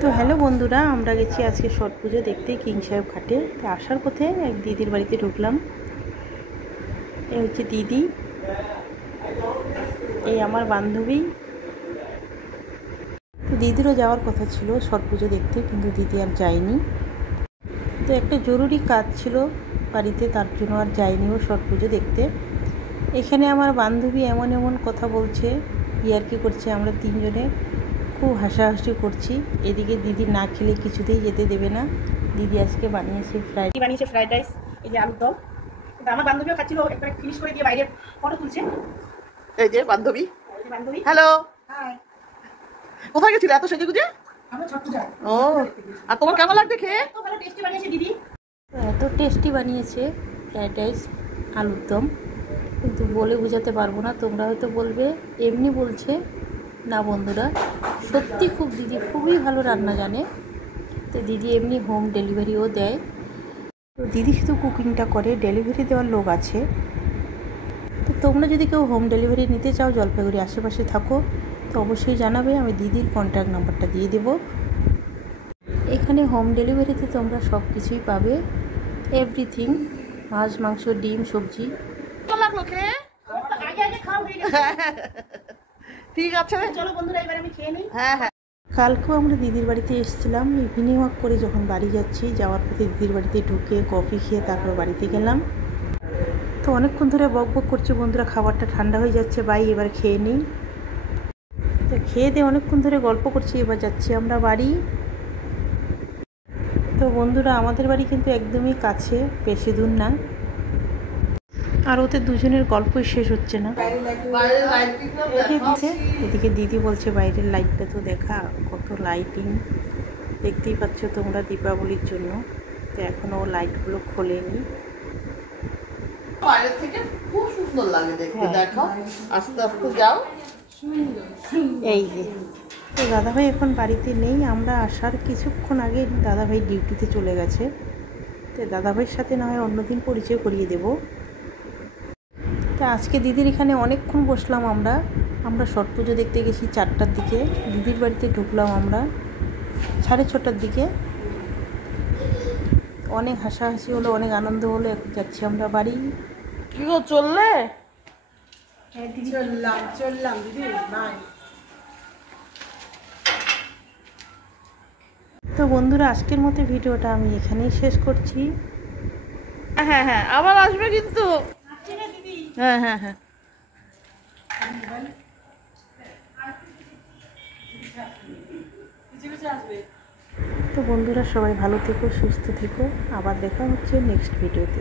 তো হ্যালো বন্ধুরা, আমরা গেছি আজকে ছট পুজো দেখতে কিং সাহেব ঘাটে। তো আসার পথে এক দিদির বাড়িতে ঢুকলাম। এ হচ্ছে দিদি, এই আমার বান্ধবী। তো দিদিরও যাওয়ার কথা ছিল ছট পুজো দেখতে, কিন্তু দিদি আর যায়নি। তো একটা জরুরি কাজ ছিল বাড়িতে, তার জন্য আর যায়নি ও ছট পুজো দেখতে। এখানে আমার বান্ধবী এমন এমন কথা বলছে, ইয়ার্কি করছে, আমরা তিনজনে খুব হাসাহাসি করছি। এদিকে দিদি না খেলে কিছুতেই যেতে দেবে না। দিদি আজকে বানিয়েছে ফ্রাইড রাইস, এই যে আলুর দম। আমার বান্ধবীও খাচ্ছিল, একবার ফিনিশ করে দিয়ে বাইরে ফটো তুলছে। এই যে বান্ধবী। হ্যালো, কোথায় গেছিলে এত সেজে গুজে? ও, আর তোমার কেমন লাগছে খেয়ে? ভালো টেস্টি বানিয়েছে দিদি, এত টেস্টি বানিয়েছে ফ্রাইড রাইস আলুর দম, কিন্তু বলে বোঝাতে পারবো না। তোমরা হয়তো বলবে এমনি বলছে। না বন্ধুরা, সত্যি খুব দিদি খুবই ভালো রান্না জানে। তো দিদি এমনি হোম ডেলিভারিও দেয়। তো দিদি শুধু কুকিংটা করে, ডেলিভারি দেওয়ার লোক আছে। তো তোমরা যদি কেউ হোম ডেলিভারি নিতে চাও, জলপাইগুড়ি আশেপাশে থাকো, তো অবশ্যই জানাবে, আমি দিদির কন্ট্যাক্ট নাম্বারটা দিয়ে দেবো। এখানে হোম ডেলিভারিতে তোমরা সব কিছুই পাবে, এভরিথিং, মাছ, মাংস, ডিম, সবজি। লাগলো খেয়ে? ঠিক আছে, চলো বন্ধুরা, এবার আমি খেয়ে নিই। হ্যাঁ হ্যাঁ। কালকেও আমরা দিদির বাড়িতে এসেছিলাম, ইভিনিং ওয়াক করে যখন বাড়ি যাচ্ছি, যাওয়ার পথে দিদির বাড়িতে ঢুকে কফি খেয়ে তারপর বাড়িতে গেলাম। তো অনেকক্ষণ ধরে বক বক করছে বন্ধুরা, খাবারটা ঠান্ডা হয়ে যাচ্ছে, বাই এবার খেয়ে নিই। তো খেয়ে দিয়ে অনেকক্ষণ ধরে গল্প করছি, এবার যাচ্ছি আমরা বাড়ি। তো বন্ধুরা, আমাদের বাড়ি কিন্তু একদমই কাছে, বেশি দূর না। আর ওদের দুজনের গল্পই শেষ হচ্ছে না। এদিকে দিদি বলছে বাইরের লাইটটা তো দেখা, কত লাইটিং দেখতেই পাচ্ছ তোমরা দীপাবলির জন্য। তো এখনো লাইটগুলো খোলেনি। বাইরে থেকে খুব সুন্দর লাগে দেখতে, দেখো আস্তে আস্তে যাও। এই যে দাদাভাই এখন বাড়িতে নেই, আমরা আসার কিছুক্ষণ আগে দাদাভাই ডিউটিতে চলে গেছে। তো দাদাভাইয়ের সাথে না হয় অন্যদিন পরিচয় করিয়ে দেব। তা আজকে দিদির এখানে অনেকক্ষণ বসলাম আমরা ছট পুজো দেখতে গেছি 4টার দিকে, দিদির বাড়িতে ঢুকলাম আমরা 6:30টার দিকে। অনেক হাসাহাসি হলো, অনেক আনন্দ হলো। এখন যাচ্ছি আমরা বাড়ি। কি গো, চললে? হ্যাঁ দিদি, চললাম দিদি, বাই। তো বন্ধুরা, আজকের মতো ভিডিওটা আমি এখানেই শেষ করছি। হ্যাঁ হ্যাঁ, আবার আসবে কিন্তু। হ্যাঁ হ্যাঁ হ্যাঁ। তো বন্ধুরা, সবাই ভালো থেকো, সুস্থ থেকো। আবার দেখা হচ্ছে নেক্সট ভিডিওতে।